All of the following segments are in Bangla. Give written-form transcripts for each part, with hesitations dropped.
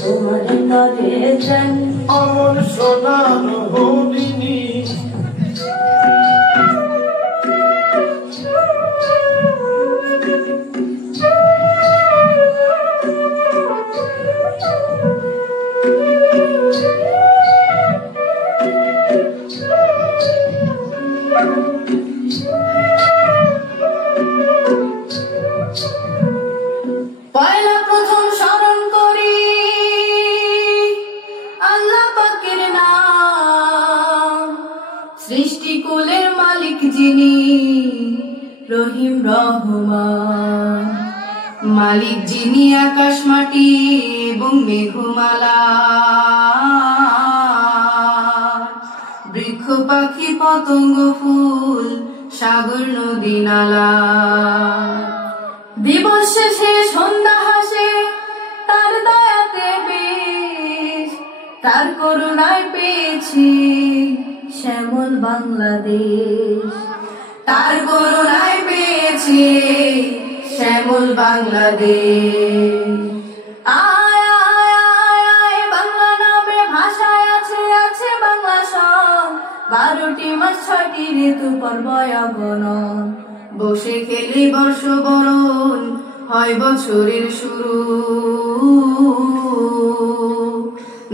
তোমার তরে চাই আমার সোনার হরিণী পয়লা প্রথম স্মরণ করি আল্লাহ পাকের নাম, সৃষ্টিকুলের মালিক যিনি রহিম রহমান। মালিক যিনি আকাশ মাটি এবং মেঘমালা, বৃক্ষ পাখি পতঙ্গ ফুল সাগর নদী নালা। দিবস শেষে সন্ধ্যা হাসে তার দয়াতে বেশ, তার করুণায় পেয়েছি শ্যামল বাংলাদেশ। তার করুণায় পেয়েছি শ্যামল বাংলাদেশ। আয় আয় আয় আয় বাংলা নামে ভাষায় আছে আছে বাংলা সং, 12টি মাস 6টি ঋতু পর্ব অগণন। বসে খেলি বর্ষ বরণ হয় বছরের শুরু,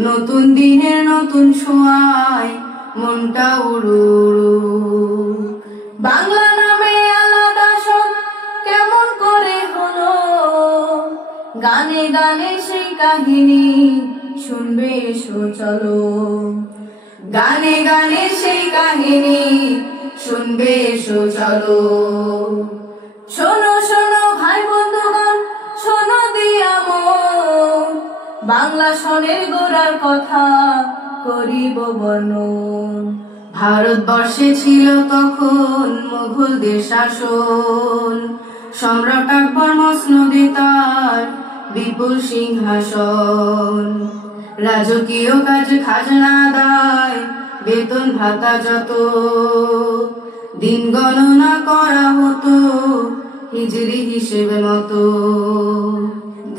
নতুন দিনের নতুন ছোঁয়ায় মনটা উড়ু উড়ু। বাংলা নামে আলাদা সব কেমন করে হলো, গানে গানে সেই কাহিনী শুনবে এসো চলো। গানে গানে সেই কাহিনী শুনবে এসো চলো। শোনো শোনো ভাই বন্ধুগণ, শোনো দিয়া মন, বাংলা স্বরের গোড়ার কথা করিব বর্ণন। ভারতবর্ষে ছিল তখন মুঘলদের শাসন, সম্রাট আকবর মসনদে তার বিপুল সিংহাসন। রাজকীয় কাজ খাজনা আদায় বেতন ভাতা যত, দিন গণনা করা হতো হিজরি হিসেবে মতো।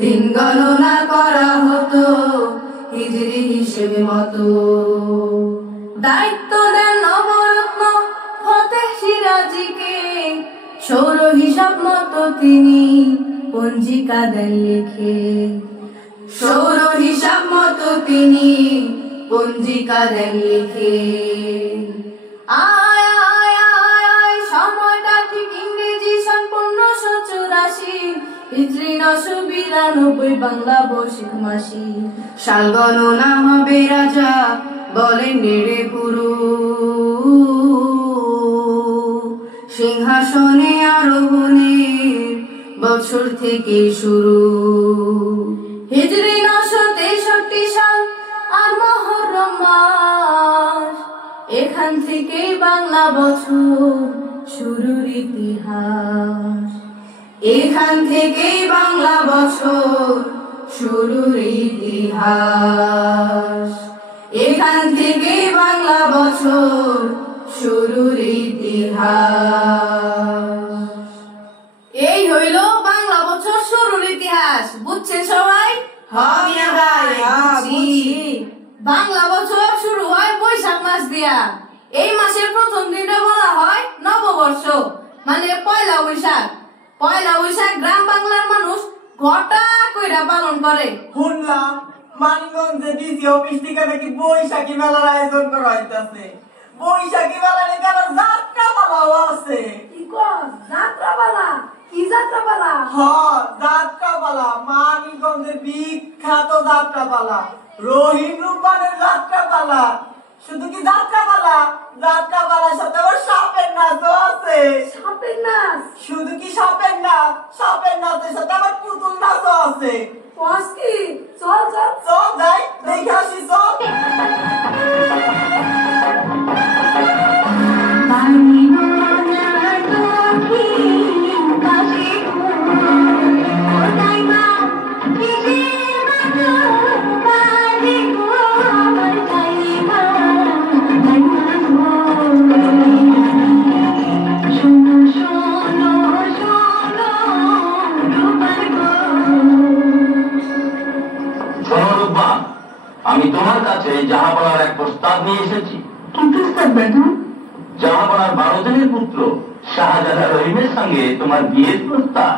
দিন গণনা করা হতো হিজরি হিসেবে মতো। দায়িত্ব দেন নবরত্ন ফতেহ সিরাজীকে, সৌর হিসাব মতো তিনি পঞ্জিকা দেন লিখে। সৌর হিসাব মতো তিনি পঞ্জিকা দেন লিখে। আয় আয় আয় আয় সময়টা ঠিক ইংরেজি সন 1584, হিজরি 992, বাংলা বৈশাখ মাসি। সাল গণনা হবে রাজা বলেন নেড়ে পুরু, সিংহাসনে আরোহণের বছর থেকে শুরু। হিজরি 963 সাল আর মুহররম মাস, এখান থেকেই বাংলা বছর শুরুর ইতিহাস। এখান থেকেই বাংলা বছর শুরুর ইতিহাস। এখান থেকেই বাংলা বছর শুরুর ইতিহাস। এই হইল বাংলা বছর শুরুর ইতিহাস। বুঝছেন সবাই? হ্যাঁ ভাই বুঝছি। বাংলা বছর শুরু হয় বৈশাখ মাস দিয়া। এই মাসের প্রথম দিনটা বলা হয় নববর্ষ, মানে পয়লা বৈশাখ। পয়লা বৈশাখ গ্রাম বাংলার মানুষ ঘটা কইরা পালন করে। শুনলাম মানিকগঞ্জে ডিসি অফিস থেকে নাকি বৈশাখী মেলার আয়োজন করা হইতাছে। বৈশাখী মেলা নাকি আরো যাত্রা পালাও আছে। কি কস? যাত্রা পালা? কি যাত্রা পালা? হ্যাঁ, যাত্রা পালা, মানিকগঞ্জের বিখ্যাত যাত্রা পালা, রহিম রূপবানের যাত্রা পালা। শুধু কি যাত্রা পালা, যাত্রা পালার সাথে আবার সাপের নাচও আছে। সাপের নাচ? শুধু কি সাপের নাচ, সাপের নাচের সাথে আবার পুতুল নাচও আছে। কস কি? চল চল চল যাই দেখে আসি, চল। শোনো শোনো শোনো রূপার গো আমি তোমার কাছে জাহাপনার এক প্রস্তাব নিয়ে এসেছি। কি প্রস্তাব দাদু? জাহাপনার 12 দিনের পুত্র শাহজাদা রহিমের সঙ্গে তোমার বিয়ের প্রস্তাব।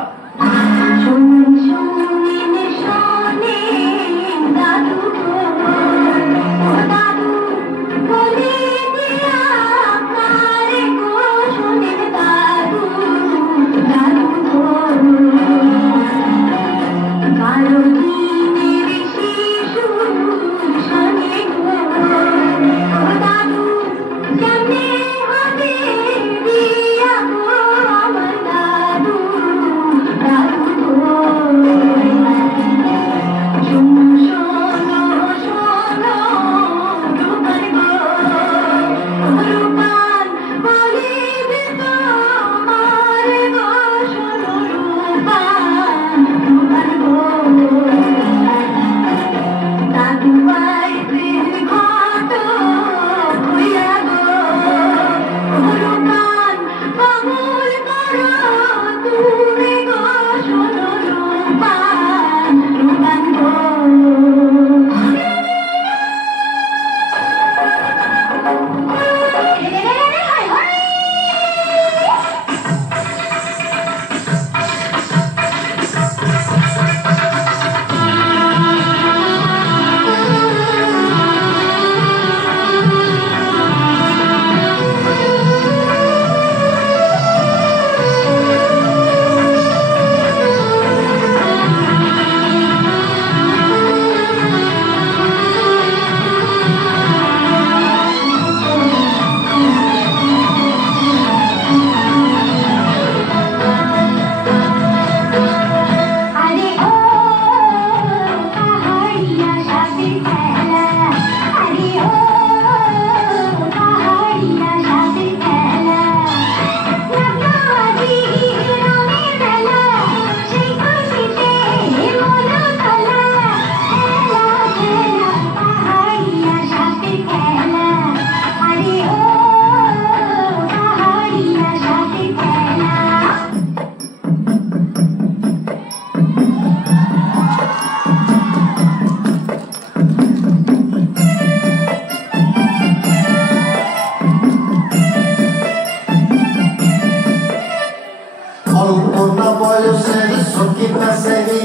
অল্পনা বয়সের সখী নাচেরি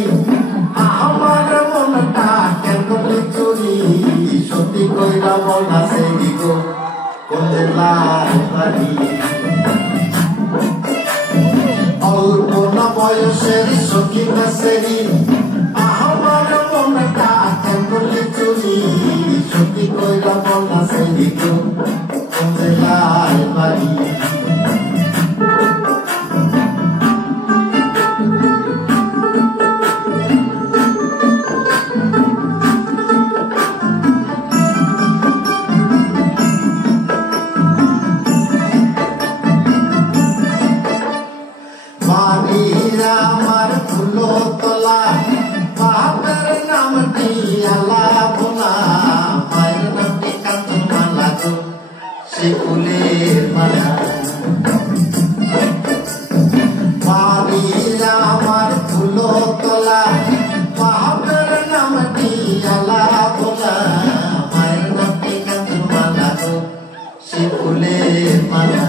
আমার মনটা কেন চুরি সত্যি কইরা বলা সেরি গো কোথায় বাড়ি। অল্পনা বয়সের সখী নাচেরি আমার মনটা কেন চুরি সত্যি কইরা বলা সেরি গো কোথায় বাড়ি। আমার ফুলো তোলা বাপের নামটি আলা বোলা মায়ের নামটি কান্ত মালা গো সে ফুলের মালা। বাড়ির আমার ফুলো তোলা বাপের নামটি আলা বোলা মায়ের নামটি কান্ত মালা গো সে ফুলের মালা।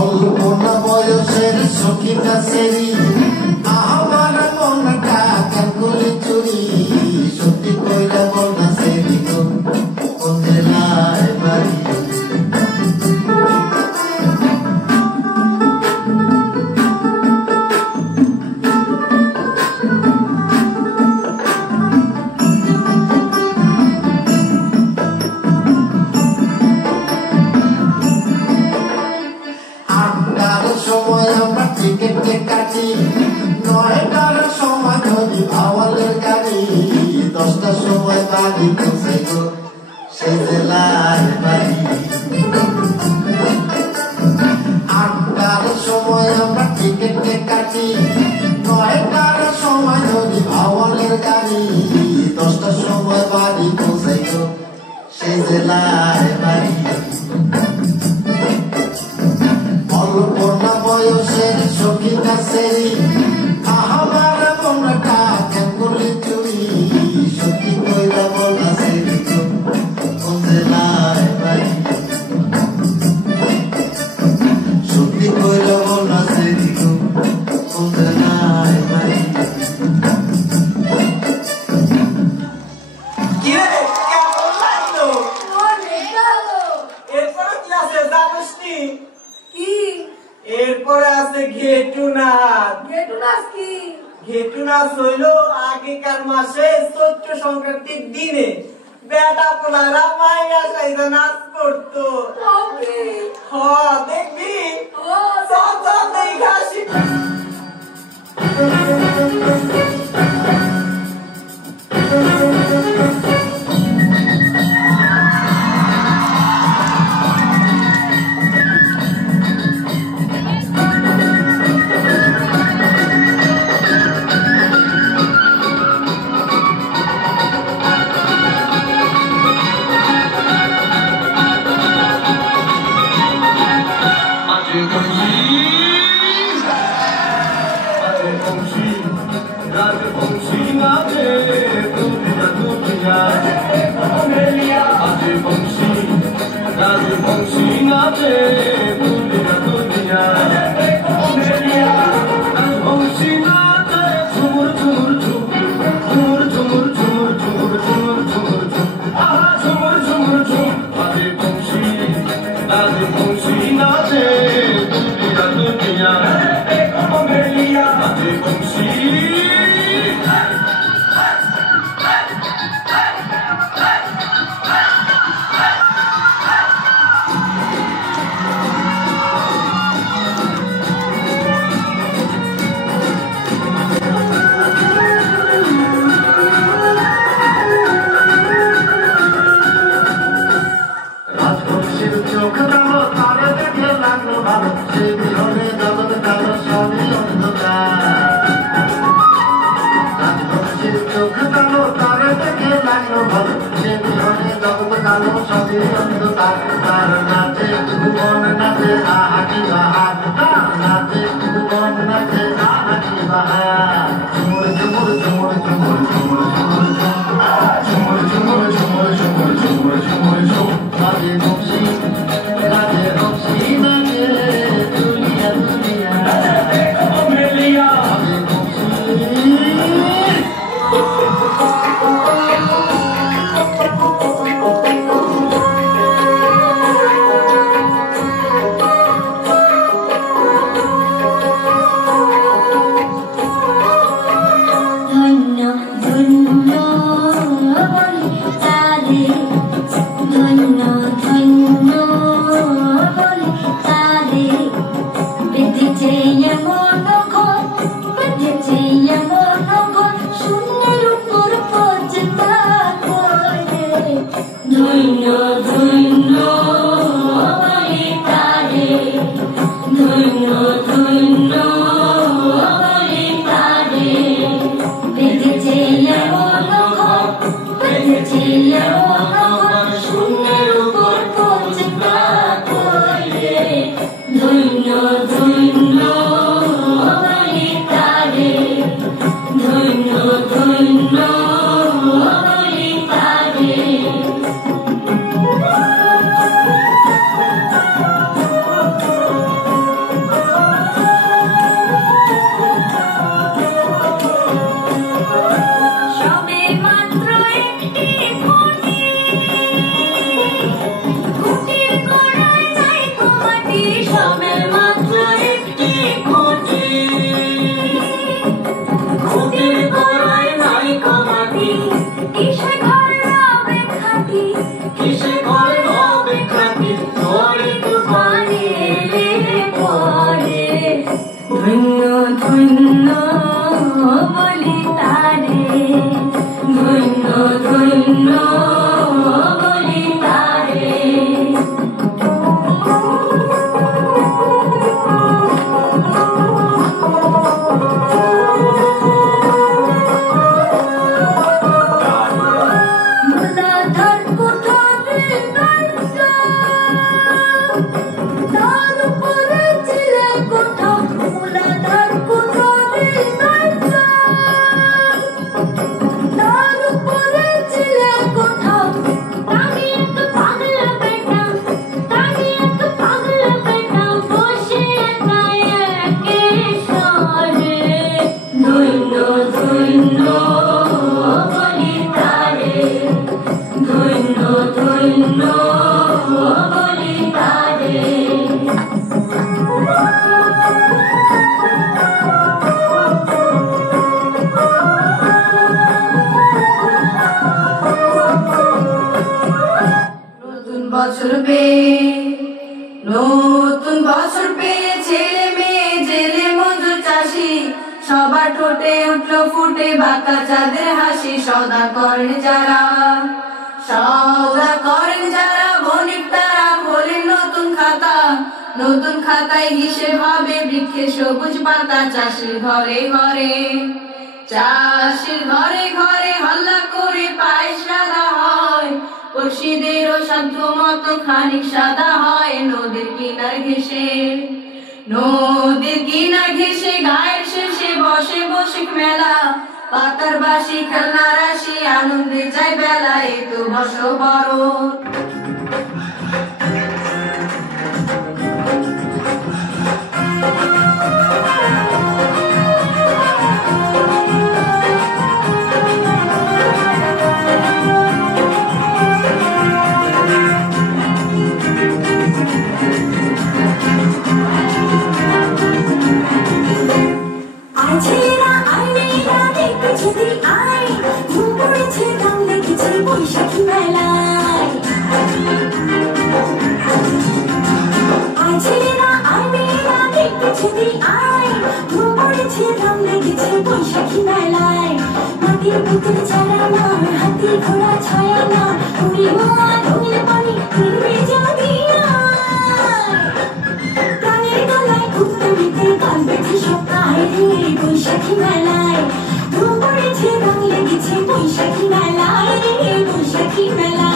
অল্পনা বয়সের সখী নাচেরি আমার মনটা কাকুলি চুরি সত্যি কইরা বলা সেরি গো কোথায় বাড়ি। সময় আমরা টিকেটে কাটি 9টার সময় ধরি ভাওয়ালের গাড়ি 10টার সময় বাড়ি পৌঁছাই গো সে জেলায় বাড়ি। 8টার সময় আমরা টিকেটে কাটি 9টার সময় ধরি ভাওয়ালের গাড়ি 10টার সময় বাড়ি পৌঁছাই গো সে জেলায় বাড়ি। অল্পনা বয়সের সখী নাচেরি আমার মনটা কেন চুরি গেটু নাচ কি? ঘেটু নাচ হইল আগেকার মাসে চৈত্র সংক্রান্তির দিনে বেটা পোলারা মাইয়া সাইজা নাচ করতো। ওকে। হ দেখবি ও চল চল দেখা আসি। সবার ঠোঁটে উঠলো ফুটে বাঁকা চাঁদের হাসি সদা করেন যারা বণিক তারা খোলেন নতুন খাতা, নতুন খাতায় হিসেব হবে বৃক্ষে সবুজ পাতা। চাষির ঘরে ঘরে হল্লা করে পায়েস রাধা হয়, পড়শিদেরও সাধ্য মতো খানিক সাদা হয়। নদীর কিনার ঘেসে গায়ের শেষে বসে মেলা, পাতার বাসি খেলনা রাশি আনন্দে যায় বেলা। এই তো বর্ষবরণ বৈশাখী মেলায় ছেলেরা আয় মেয়েরা দেখতে ছবি আয়, ধুম পড়েছে রং লেগেছে বৈশাখী মেলায়। মাটির পুতুল চালানা হাতি ঘোড়া ছায়ানা পুরী মোয়া রঙিন পানি ফিরবে যদি প্রাণের গলায় ঘুরতে নিতে গান বেঁধে সকায় রে বৈশাখী মেলায়। ধুম পড়েছে রং লেগেছে বৈশাখী মেলায় রে বৈশাখী মেলায়।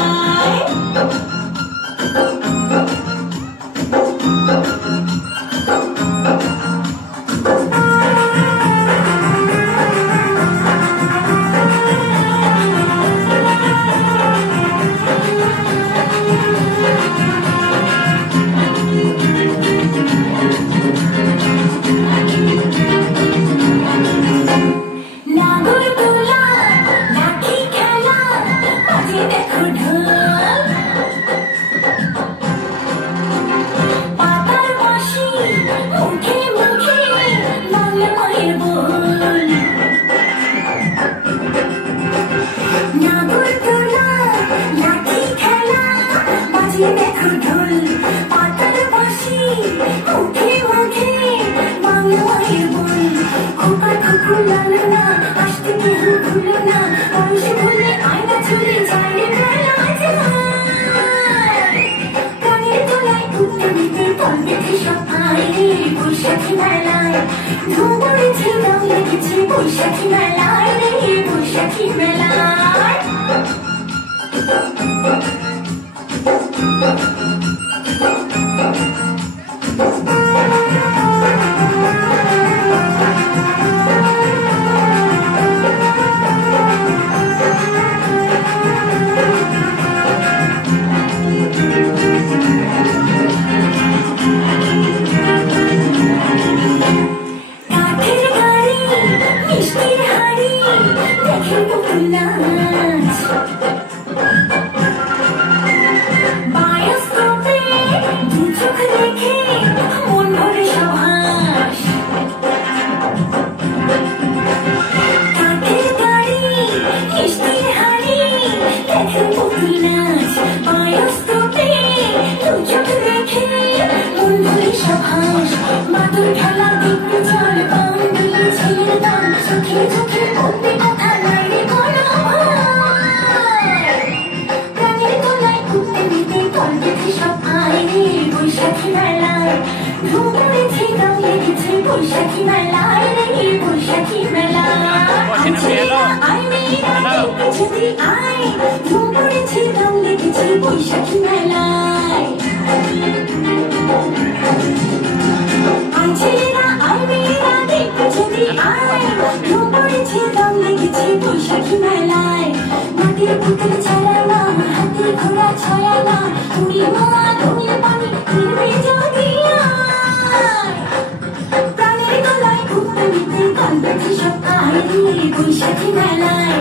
বৈশাখী মেলায় ধুম পড়েছে রং লেগেছে বৈশাখী মেলায় রে বৈশাখী মেলায়। বৈশাখী মেলায় রে বৈশাখী মেলায় যদি আয় ধুম পড়েছে রং লেগেছে বৈশাখী মেলায়। ছেলেরা আয় মেয়েরা দেখতে যদি আয় ধুম পড়েছে রং লেগেছে বৈশাখী মেলায়। মাটির পুতুল চালানা হাতি ঘোড়া ছায়ানা পুরী মোয়া রঙিন পানি ফিরবে যদি বৈশাখী মেলায়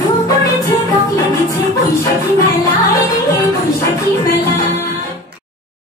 ধুম পড়েছে রং লেগেছে বৈশাখী মেলায়।